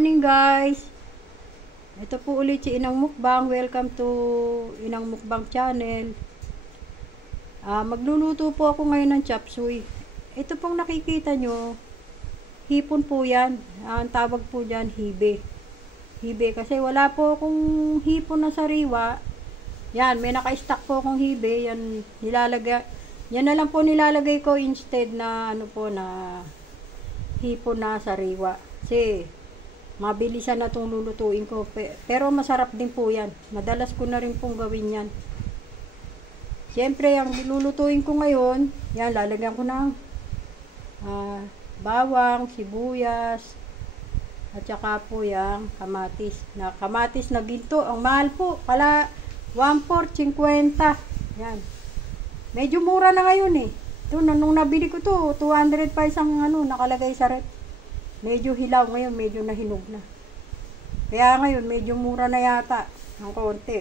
morning guys! Ito po ulit si Inang Mukbang. Welcome to Inang Mukbang channel. Magluluto po ako ngayon ng chop suey. Ito pong nakikita nyo, hipon po yan. Ang tawag po dyan, hibe. Hibe kasi wala po akong hipon na sariwa. Yan, may naka-stack po akong hibe. Yan, yan na lang po nilalagay ko instead na na hipon na sariwa. Kasi mabilisan na itong lulutuin ko. Pero masarap din po yan. Madalas ko na rin pong gawin yan. Siyempre, ang lulutuin ko ngayon, yan, lalagyan ko ng bawang, sibuyas, at saka po yung kamatis. Kamatis na ginto. Ang mahal po. Pala, 1,450. Yan. Medyo mura na ngayon eh. Ito, nung nabili ko to, 200 pa isang nakalagay sa rep. Medyo hilaw ngayon, medyo nahinog na. Kaya ngayon, medyo mura na yata ng konti.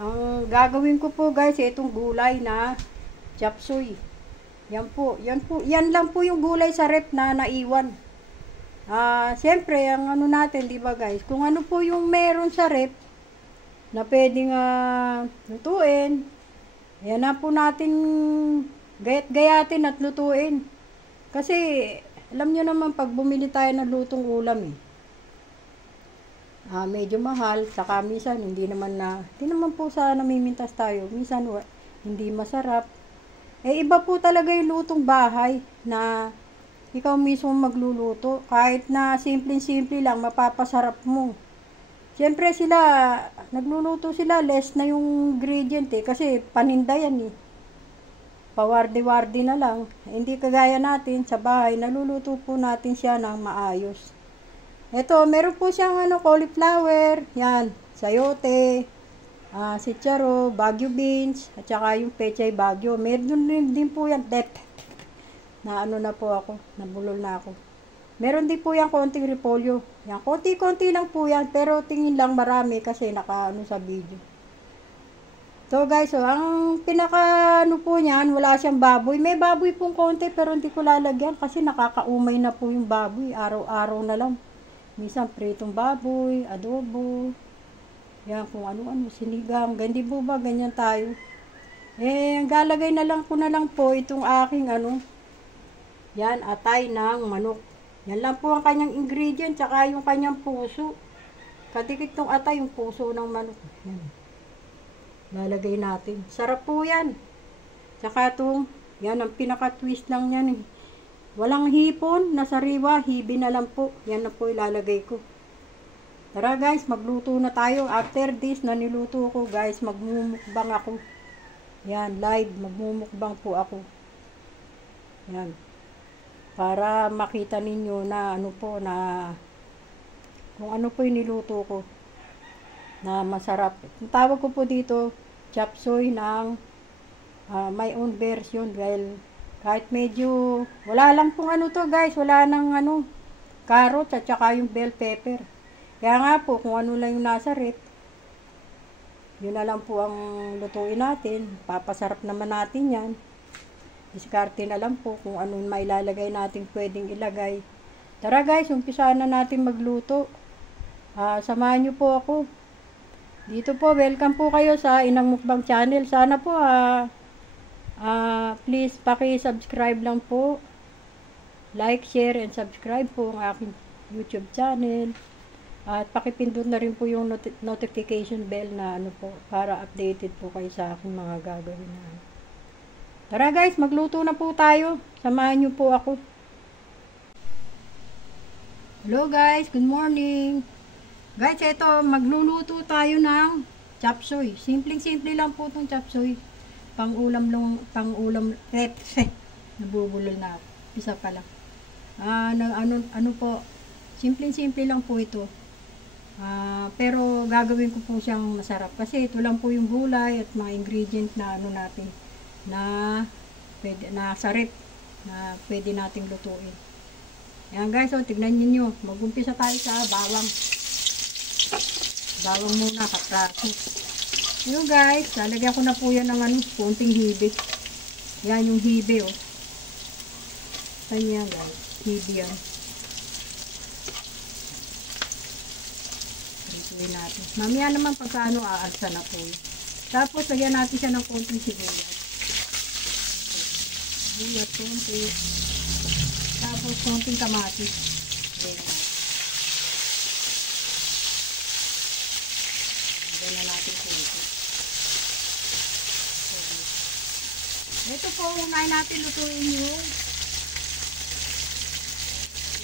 Ang gagawin ko po guys, itong gulay na chop suey. Yan lang po yung gulay sa rep na naiwan. Siyempre, ang natin, di ba guys, kung ano po yung meron sa rep na pwedeng lutuin, yan na po natin gayat-gayatin at lutuin. Kasi, alam nyo naman, pag bumili tayo ng lutong ulam medyo mahal, saka minsan hindi naman po sa namimintas tayo, minsan hindi masarap. Iba po talaga yung lutong bahay na ikaw mismo magluluto, kahit na simple-simple lang, mapapasarap mo. Siyempre nagluluto sila, less na yung ingredient kasi paninda yan pawardi-wardi na lang. Hindi kagaya natin sa bahay, naluluto po natin siya ng maayos. Ito, meron po siyang cauliflower, yan, sayote, sitsaro, Baguio beans, at saka yung pechay Baguio. Meron din po yan, na po ako, nabulol na ako. Meron din po yan konting repolyo. Yan, konti-konti lang po yan, pero tingin lang marami kasi sa video. So guys, ang pinaka po niyan, wala siyang baboy. May baboy pong konti pero hindi ko lalagyan kasi nakakaumay na po yung baboy. Araw-araw na lang. Minsan pritong baboy, adobo. Yan, kung ano-ano, sinigang. Gandi po ba? Ganyan tayo. Galagay na lang ko na lang po itong aking yan, atay ng manok. Yan lang po ang kanyang ingredient, tsaka yung kanyang puso. Kadikit tong atay, yung puso ng manok. Yan. Lalagay natin. Sarap po yan. Tsaka yan ang pinaka-twist lang yan. Walang hipon na sariwa, hibi na lang po. Yan na po ilalagay ko. Tara guys, magluto na tayo. After this, na niluto ko guys, magmumukbang ako. Yan, live, magmumukbang po ako. Yan. Para makita ninyo na kung ano po yung niluto ko na masarap. Ang tawag ko po dito, chop suey ng my own version. Dahil kahit medyo, wala lang pong to guys, wala nang carrot at saka yung bell pepper. Kaya nga po, kung ano lang yung nasa rep, yun na lang po ang lutuin natin. Papasarap naman natin yan. Diskarte na lang po kung ano may lalagay natin pwedeng ilagay. Tara guys, umpisa na natin magluto. Samahan nyo po ako. Dito po, welcome po kayo sa Inang Mukbang channel. Sana po, please, paki-subscribe lang po. Like, share, and subscribe po ang aking YouTube channel. At pakipindot na rin po yung notification bell na para updated po kayo sa aking mga gagawin na. Tara guys, magluto na po tayo. Samahan nyo po ako. Hello guys, good morning. Guys, ito, magluluto tayo ng chop suey. Simpleng-simple lang po itong chop suey. Pang-ulam, nabubulol na ako. Isa pa lang. Po, simpleng-simple lang po ito. Pero gagawin ko po siyang masarap. Kasi ito lang po yung gulay at mga ingredient na natin. Na sa rep, na pwede nating lutuin. Yan guys, tignan niyo. Mag-umpisa tayo sa bawang. Bawang muna, kapraso. Yun guys, lalagyan ko na po yan ng konting hibe. Yan yung hibe Yan guys, hibe yan. Lagay natin. Mamaya naman pagka aalsa na po yun. Tapos lagyan natin siya ng konting sibuyas. Sibuyas, konti. Tapos konting kamatis. Lagyan natin. Lagyan na natin konti. Ito po, unahin natin lutuin yung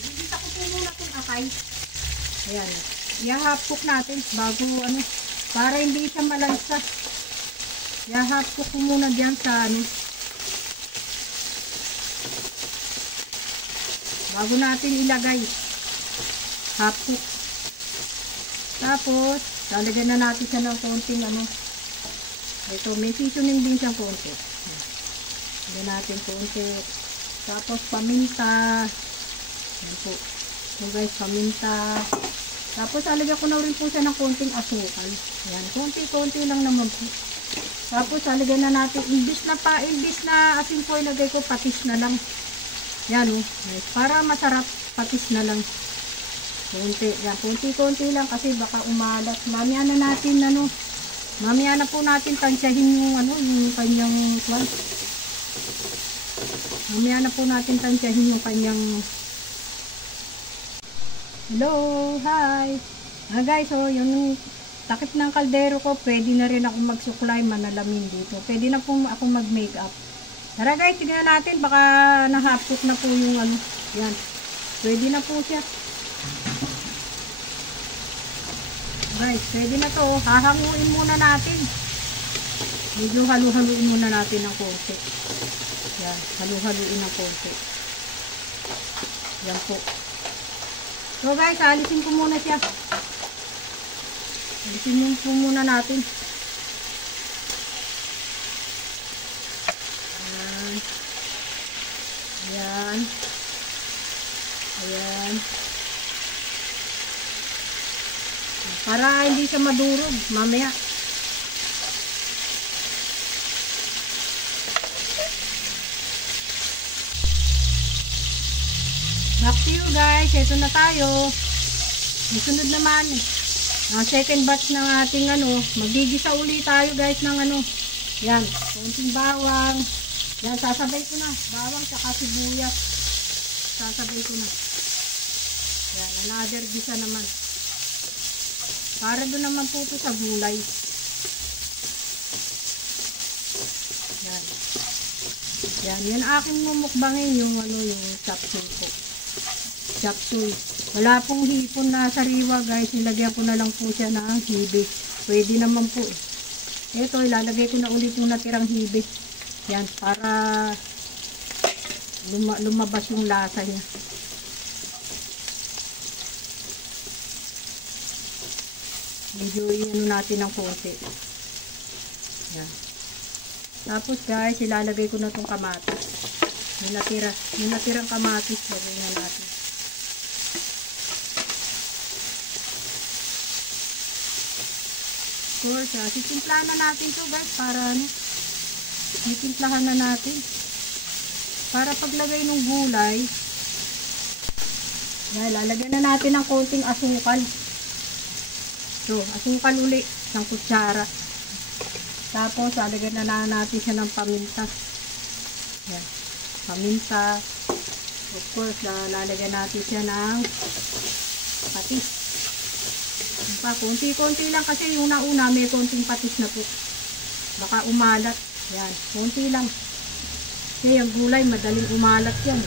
igisa ko po muna itong akay. Ayan. I-half cook natin bago para hindi siya malansa. I-half cook ko muna diyan sa bago natin ilagay. Half cook. Tapos, lalagyan na natin siya ng konting ito, may seasoning din siyang konti. Lagyan natin konti. Tapos, paminta. Ayan po. So guys, paminta. Tapos, alagyan ko na rin po siya ng konting asukal. Ayan, konti-konti lang naman po. Tapos, alagyan na natin, imbis na asin po ilagay ko, patis na lang. Yan o. Nice. Para masarap, patis na lang. Konti. Yan, konti-konti lang kasi baka umalat. Mamaya na natin, mamaya na po natin tansyahin yung, yung kanyang, mamaya na po natin tansyahin yung kanyang, hello, hi. Guys, yung takip ng kaldero ko, pwede na rin ako magsuklay, manalamin dito. Pwede na po ako mag-makeup. Tara guys, tignan natin, baka nahapot na po yung yan. Pwede na po siya. Guys, pwede na to. Hahanguin muna natin. Medyo halu-haluin muna natin ng konti. Yan, halu-haluin ng konti. Yan po. So guys, alisin ko muna siya. Alisin po muna natin. Ayan. Ayan. Ayan. Para hindi siya madurog mamaya. Back to you guys. Ito na tayo. Susunod naman. Second batch ng ating magigisa uli tayo guys ng yan. Konting bawang. Yan, sasabay ko na. Bawang saka sibuyas. Sasabay ko na. Yan, another gisa naman. Para doon naman po ito sa gulay. Yan. Yan, yan aking mumukbangin yung yung chop suey po. Chop suey. Wala pong hipon na sariwa guys. Nilagyan ko na lang po siya ng hibe. Pwede naman po. Ito, ilalagay ko na ulit yung natirang hibe. Yan, para lumabas yung lasa niya. Medyo natin ng konti. Yan. Tapos guys, ilalagay ko na itong kamatis. Yung natirang kamatis, lagay na natin. Of course, sisimplahan na natin ito guys, para sisimplahan na natin. Para paglagay ng gulay, yan, lalagyan na natin ng konting asukal. So, asukal uli, isang kutsara. Tapos, lalagyan na natin siya ng paminta. Yan, paminta. Of course, lalagyan natin siya ng patis. Konti-konti lang kasi yung nauna may konting patis na po. Baka umalat. Yan, konti lang. Kasi yung gulay, madaling umalat yan.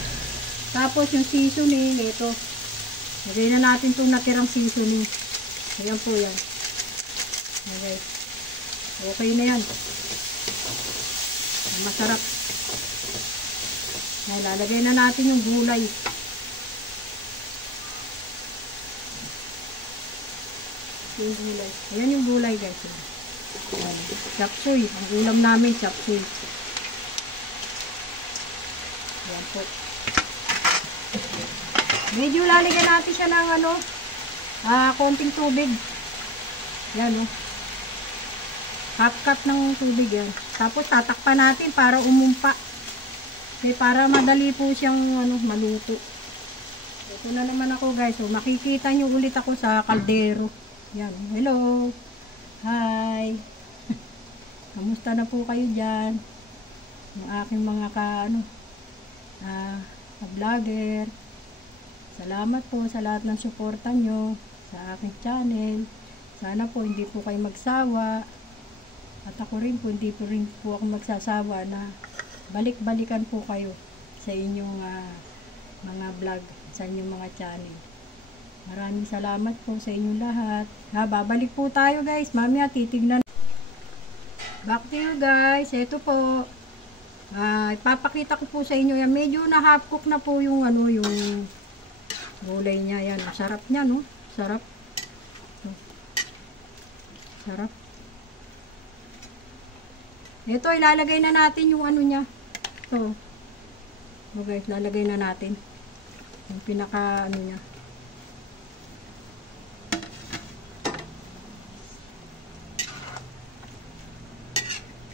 Tapos, yung seasoning, ito. Lagay na natin itong natirang seasoning. Ayan po yan. Okay. Okay na yan. Masarap. Lalagay na natin yung gulay. Yung gulay. Ayan yung gulay guys. Ayan. Chop suey. Ang ulam namin chop suey. Ayan po. Medyo lalagyan natin siya ng konting tubig. Yan half cup ng tubig yan. Tapos tatakpan natin para umumpa. Okay, para madali po siyang maluto. Ito na naman ako guys. Makikita nyo ulit ako sa kaldero. Yan, hello. Hi. Kamusta na po kayo dyan? Yung aking mga vlogger. Salamat po sa lahat ng suporta nyo sa aking channel. Sana po hindi po kayo magsawa. At ako rin po, hindi po rin po ako magsasawa na balik-balikan po kayo sa inyong mga vlog, sa inyong mga channel. Maraming salamat po sa inyong lahat. Babalik po tayo guys. Mamaya titignan. Back to you guys. Ito po. Ipapakita ko po sa inyo. Yan, medyo na half cook na po yung yung gulay niya. Yan. Sarap niya, no? Sarap. Sarap. Ito, ilalagay na natin yung niya. Ito. So guys, lalagay na natin. Yung pinaka niya.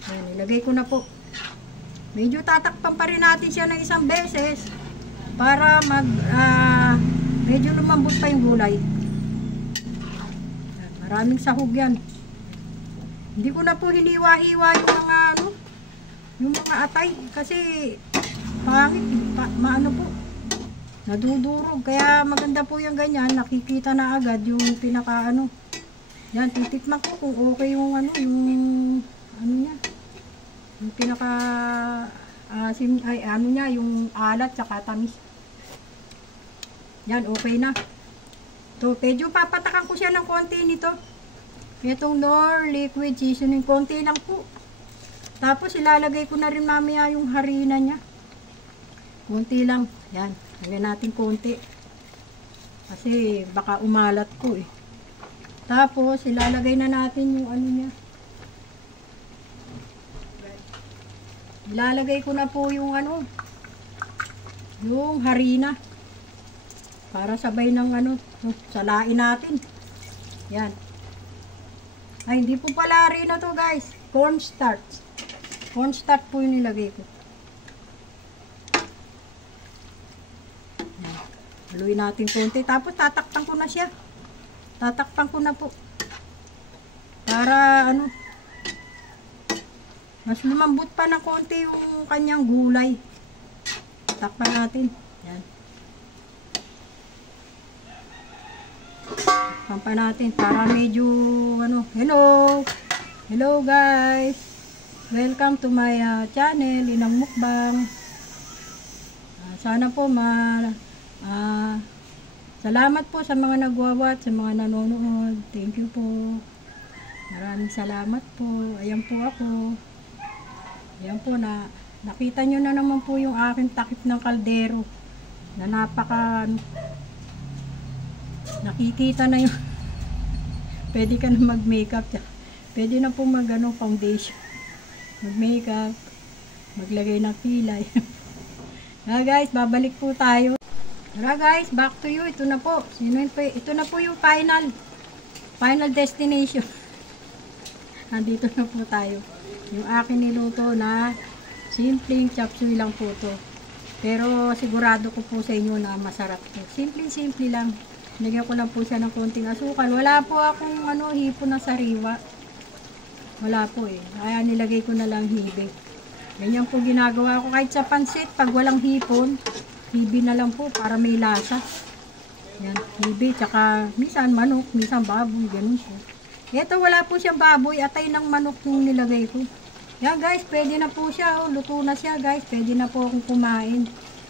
Ayan, ilagay ko na po. Medyo tatakpan pa rin natin siya ng isang beses para medyo lumambot pa yung gulay. Ayan, maraming sahog yan. Hindi ko na po hiniwa-hiwa yung mga atay kasi pangit, maano po, nadudurog. Kaya maganda po yung ganyan, nakikita na agad yung pinaka yan, titikman ko kung okay yung niya. Yung pinaka niya, yung alat tsaka tamis. Yan, okay na. To, medyo papatakan ko siya ng konti nito. Itong Knorr liquid seasoning, konti lang po. Tapos ilalagay ko na rin mamaya yung harina niya. Konti lang. Yan, lagyan natin konti. Kasi baka umalat ko eh. Tapos ilalagay na natin yung niya. Ilalagay ko na po yung yung harina. Para sabay ng salain natin. Yan. Ay, hindi po pala harina to guys. Cornstarch. Cornstarch po yung nilagay ko. Yan. Haluin natin konti. Tapos tatakpan ko na siya. Tatakpan ko na po. Para mas lumambot pa na konti yung kanyang gulay. Takpan natin. Yan. Takpan pa natin para medyo hello. Hello guys. Welcome to my channel, Inang Mukbang. Sana po salamat po sa mga nagwawat, sa mga nanonood. Thank you po. Maraming salamat po. Ayan po ako. Ayan po nakita nyo na naman po yung aking takip ng kaldero na nakikita na yung pwede ka na mag makeup, pwede na po mag foundation, mag makeup, maglagay ng kilay. Guys, babalik po tayo. Tara guys, back to you. Ito na po, ito na po yung final destination. Nandito na po tayo. Yung akin niluto na simpleng chop suey lang po to. Pero sigurado ko po sa inyo na masarap to. Simple lang. Nilagyan ko lang po siya ng konting asukal. Wala po akong hipon na sariwa. Wala po eh. Kaya nilagay ko na lang hibe. Ganyan po ginagawa ko kahit sa pansit. Pag walang hipon, hibe na lang po para may lasa. Yan, hibe. Tsaka minsan manok, minsan baboy. Ganun po. Ito wala po siyang baboy, atay ng manok yung nilagay ko. Yan guys, pwede na po siya. Luto na siya guys. Pwede na po akong kumain.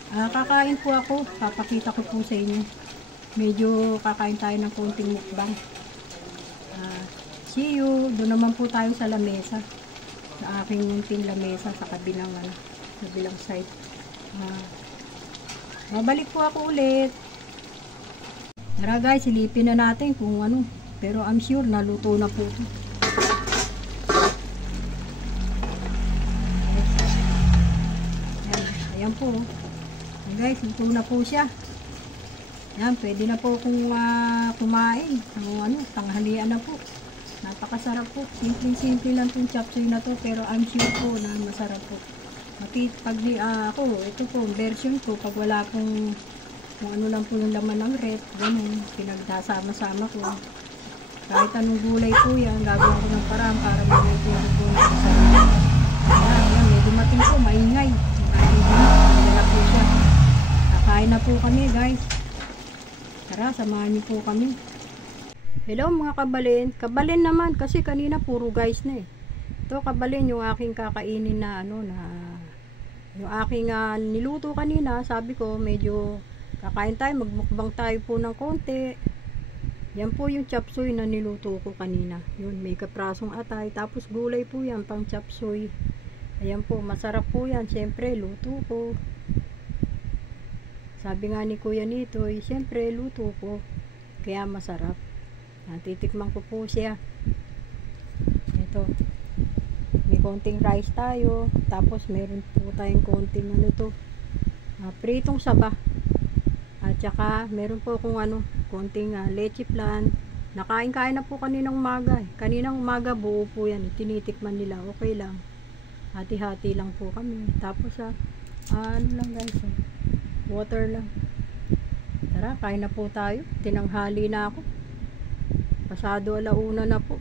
Kakain po ako. Papakita ko po sa inyo. Medyo kakain tayo ng konting mukbang. See you. Doon naman po tayo sa lamesa. Sa aking munting lamesa sa kabilang side. Babalik po ako ulit. Tara guys, silipin na natin kung pero I'm sure naluto na po ito. Ayan po. Ayan guys, luto na po siya. Ayan, pwede na po kung kumain. Tanghalian na po. Napakasarap po. Simple lang itong chop suey na to. Pero I'm sure po na masarap po. Pag ito po, version ko, pag wala pong kung ano lang po yung laman ng rep, ganun, pinagdasama-sama ko. Kahit anong gulay po yan, gagawin ko ng paraan para maluto po na sa ayan, ayan, may dumating po, maingay. Wala po siya. Kakain na po kami guys. Tara, samahan niyo po kami. Hello mga kabalin. Kabalin naman kasi kanina puro guys na eh. Ito kabalin yung aking kakainin na ano na yung aking niluto kanina. Sabi ko medyo kakain tayo, magmukbang tayo po ng konti. Yan po yung chop suey na niluto ko kanina. Yun, may kaprasong atay. Tapos gulay po yan, pang chop suey. Ayan po, masarap po yan. Siyempre, luto ko. Sabi nga ni Kuya Nitoy, siyempre, luto ko. Kaya masarap. Titikman ko po siya. Ito. May konting rice tayo. Tapos, meron po tayong konting ano to. Pritong saba. At saka, meron po akong konting leche flan. Nakain-kain na po kaninang umaga. Kaninang umaga buo po yan. Tinitikman nila. Okay lang. Hati-hati lang po kami. Tapos ano lang guys. Water lang. Tara, kain na po tayo. Tinanghali na ako. Pasado 1:00 na po.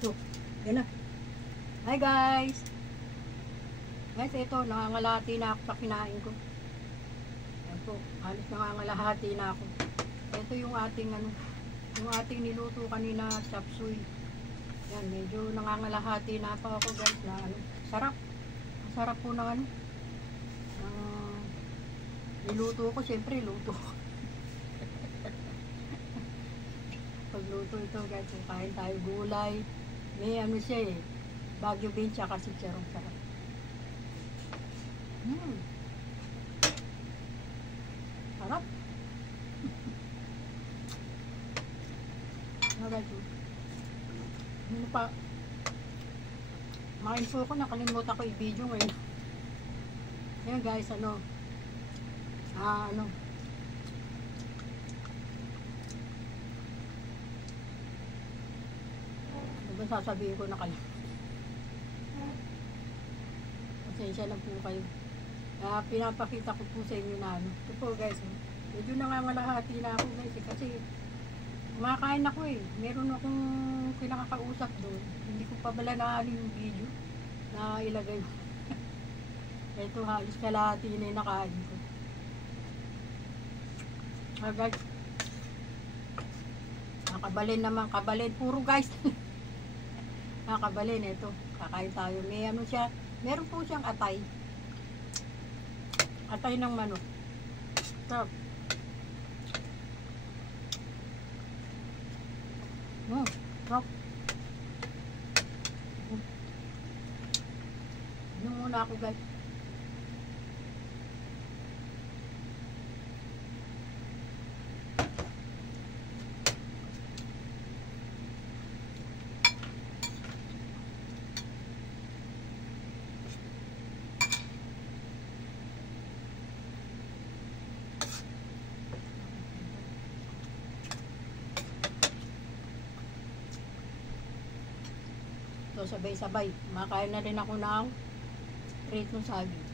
Ito. Yan na. Hi guys. Guys, ito. Nangangalahati na ako sa kinain ko. Po, halos nangangalahati na ako. Ito yung ating yung ating niluto kanina chop suey. Yan, medyo nangangalahati na pa ako guys na sarap. Sarap po ng niluto ko, syempre luto ko. Pagluto ito guys, kain tayo gulay. May siya eh, Baguio bean tsaka chicharong sarap. Sarap. Alright. Ano pa? Mindful ko, nakalimutan ko i-video ngayon. Ayan guys, ano ba sasabihin ko, nakalimutan. Pasensya lang po kayo. Pinapakita ko po sa inyo na ito po guys, medyo nangangalahati na ako guys kasi kumakain ako eh. Meron akong pinakakausap doon, hindi ko pa bala naaling yung video na ilagay. Ito halos kalahati na yung nakain ko. Guys, kabalin naman, kabalin puro guys. Kabalin, ito kakain tayo. May siya, meron po siyang atay ng manok. Sarap. Sarap. Ano muna ako guys. So sabay-sabay, makain na rin ako ng pritong saging.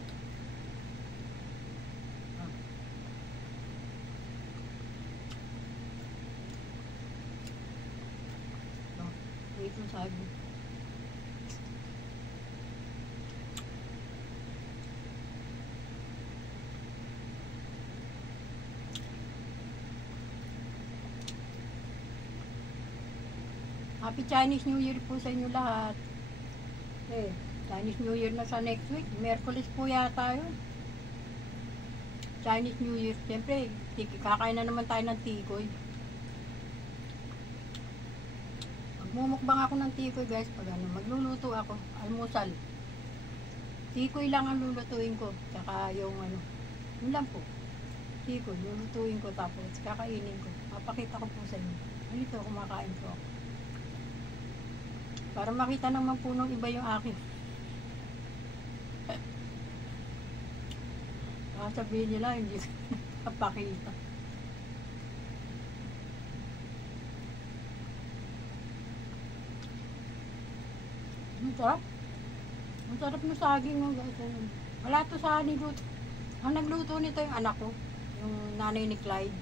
Pritong saging. Happy Chinese New Year po sa inyo lahat. Chinese New Year na sa next week. Merkulis po yata yun. Chinese New Year. Siyempre, kakain na naman tayo ng tikoy. Magmumukbang ako ng tikoy guys. Pag magluluto ako, almusal. Tikoy lang ang lulutuin ko. Tsaka yung yun lang po. Tikoy, lulutuin ko tapos kakainin ko. Papakita ko po sa inyo. Dito, kumakain ko ako. Para makita naman po nung iba yung akin. Sabihin nila, hindi napakita. Ang sarap. Ang sarap ng saging mo guys. Wala to sa niluto. Ang nagluto nito yung anak ko. Yung nanay ni Clyde.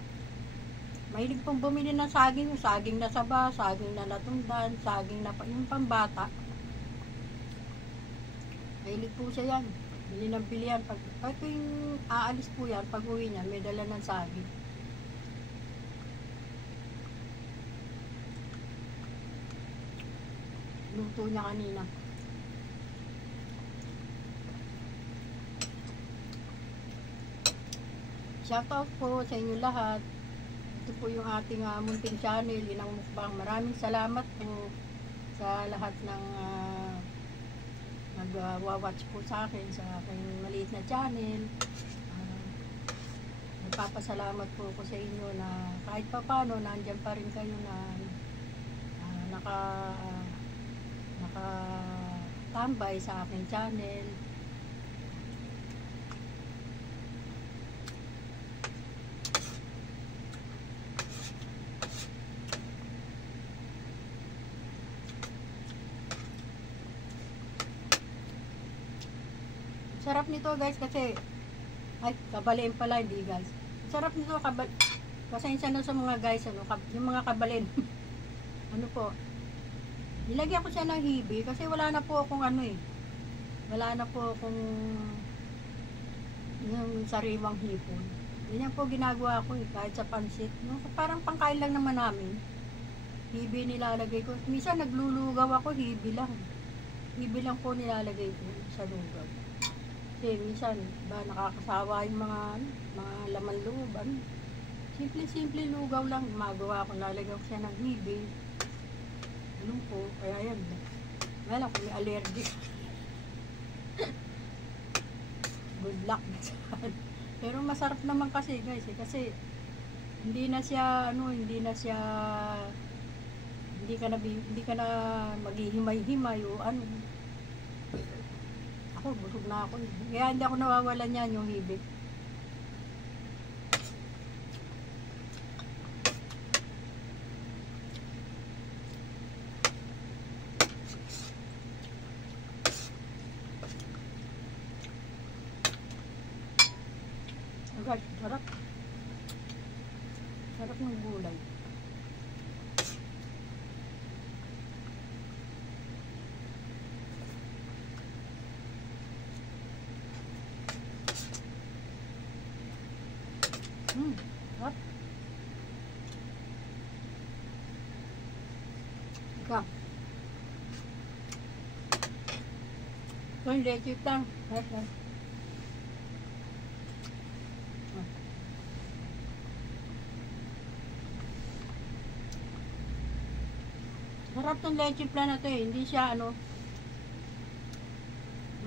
Mahilig pong bumili ng saging, yung saging na saba, saging na natundan, saging na yung pambata. Mahilig po siya yan. Bili ng bili yan. Pag yung aalis po yan, pag uwi niya, may dala ng saging. Luto niya kanina. Shoutout po sa inyo lahat. Ito po yung ating munting channel, Inang Mukbang. Maraming salamat po sa lahat ng nag-watch po sa akin sa aking maliit na channel. Nagpapasalamat po ako sa inyo na kahit pa paano nandyan pa rin kayo na nakatambay sa aking channel. Sarap nito guys kasi ay kabalin pala, hindi guys. Sarap nito pasensya na sa mga guys yung mga kabalin. Ano po, nilagyan ko siya ng hibi kasi wala na po akong wala na po akong yung sariwang hipon. Ganyan po ginagawa ko kahit sa pansit, no? Parang pangkain lang naman namin. Hibi nilalagay ko. Minsan naglulugaw ako, hibi lang po nilalagay ko sa lugaw. Kasi minsan ba nakakasawa yung mga laman loob. Simple lugaw lang gumagawa ko, lalagyan ko siya ng hibi. Ano po, kaya yan. Wala ko may allergic. Good luck na saan. Pero masarap naman kasi guys, kasi hindi ka na maghihimay-himay o ano. Ako, busog na ako. Kaya hindi ako nawawalan yan yung hibig. Agad, sarap. Sarap ng gulay. Sarap. Ika. Ito yung legit lang. Sarap tong leche plan na to hindi siya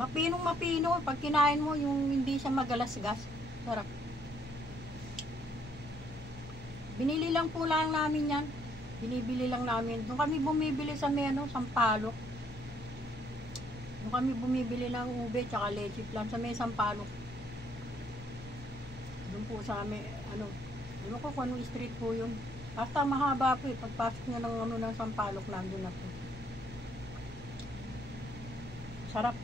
mapinong-mapino. Pag kinain mo yung hindi siya magalasgas. Sarap. Binili lang po lang namin yan. Binibili lang namin. Doon kami bumibili sa Sampalok. Doon kami bumibili ng ube tsaka leche plan sa Sampalok. Doon po sa amin, ko kung anong street po yun. Basta mahaba po pagpasok niya ng Sampalok, nandun na po. Sarap.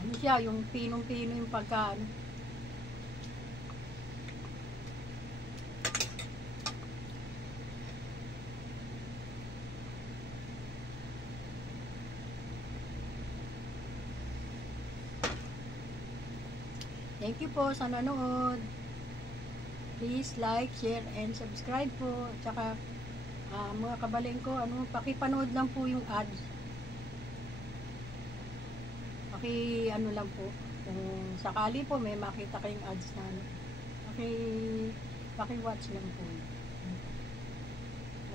Ano siya, yung pinong-pino yung pagkaan. Thank you po sa nanood. Please like, share, and subscribe po. At saka mga kabaling ko, pakipanood lang po yung ads. Lang po. Kung sakali po may makita kayong ads na paki-watch lang po.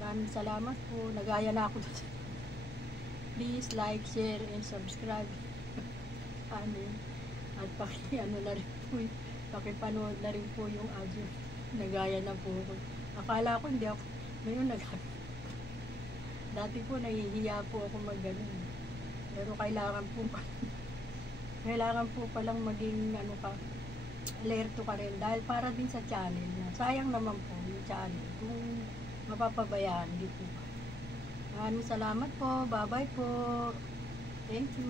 Maraming salamat po. Nagaya na ako. Please like, share, and subscribe. At pakipanood na rin po yung audio. Nagaya na po ako. Akala ko hindi ako. Ngayon dati po nahihiya po ako mag-ganun. Pero kailangan po palang maging alerto ka rin. Dahil para din sa channel. Sayang naman po yung channel. Kung mapapabayaan, hindi po. Maraming salamat po. Bye-bye po. Thank you.